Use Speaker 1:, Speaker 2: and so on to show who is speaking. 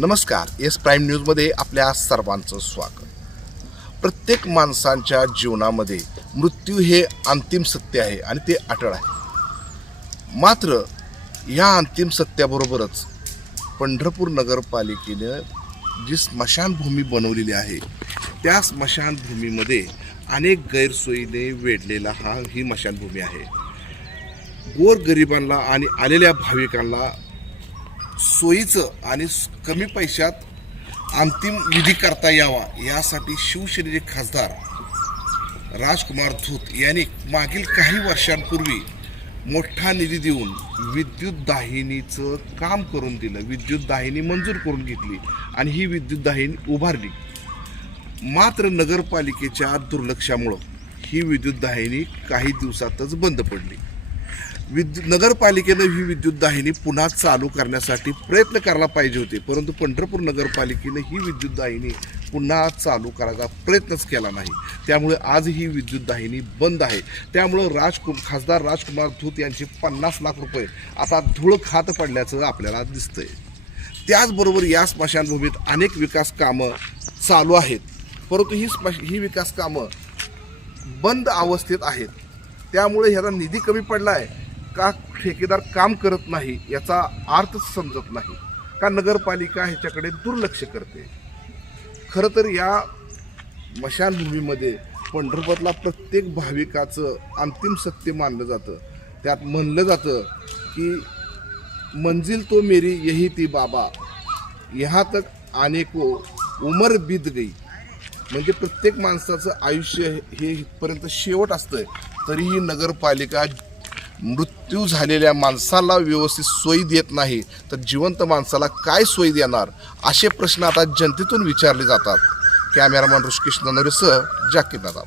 Speaker 1: नमस्कार S prime न्यूजमध्ये आपल्या सर्वांचं स्वागत. प्रत्येक माणसांच्या जीवनामध्ये मृत्यू हे अंतिम सत्य आहे आणि ते अटळ आहे. मात्र या अंतिम सत्याबरोबरच पंढरपूर नगरपालिकेनं जी स्मशानभूमी बनवलेली आहे त्या स्मशानभूमीमध्ये अनेक गैरसोयीने वेढलेला हा ही स्मशानभूमी आहे. गोरगरिबांना आणि आलेल्या भाविकांना सोयीचं आणि कमी पैशात अंतिम विधी करता यावा यासाठी शिवसेनेचे खासदार राजकुमार धूत यांनी मागील काही वर्षांपूर्वी मोठा निधी देऊन विद्युत दाहिनीचं काम करून दिलं. विद्युत दाहिनी मंजूर करून घेतली आणि ही विद्युत दाहिनी उभारली. मात्र नगरपालिकेच्या दुर्लक्षामुळं ही विद्युत दाहिनी काही दिवसातच बंद पडली. विद्यु नगरपालिकेनं ही विद्युत दाहिनी पुन्हा चालू करण्यासाठी प्रयत्न करायला पाहिजे होते. परंतु पंढरपूर नगरपालिकेनं ही विद्युत दाहिनी पुन्हा चालू करायचा प्रयत्नच केला नाही. त्यामुळे आज ही विद्युत दाहिनी बंद आहे. त्यामुळं राजकु खासदार राजकुमार धूत यांचे पन्नास लाख रुपये आता धूळ खात पडल्याचं आपल्याला दिसतंय. त्याचबरोबर या स्मशानभूमीत अनेक विकास कामं चालू आहेत. परंतु ही स्मश ही विकास कामं बंद अवस्थेत आहेत. त्यामुळे ह्याचा निधी कमी पडला आहे का ठेकेदार काम करत नाही याचा अर्थच समजत नाही. का नगरपालिका ह्याच्याकडे दुर्लक्ष करते? खरं तर या मशानभूमीमध्ये पंढरपूरला प्रत्येक भाविकाचं अंतिम सत्य मानलं जातं. त्यात म्हणलं जातं की मंजिल तो मेरी यही ती बाबा. यहाँ तक आने को उमर बीत गई. म्हणजे प्रत्येक माणसाचं आयुष्य हे इथपर्यंत शेवट असतं तरीही नगरपालिका मृत्यू झालेल्या माणसाला व्यवस्थित सोयी देत नाही तर जिवंत माणसाला काय सोयी देणार? असे प्रश्न आता जनतेतून विचारले जातात. कॅमेरामॅन ऋषिकेश ननवरेसह जाकीर दादा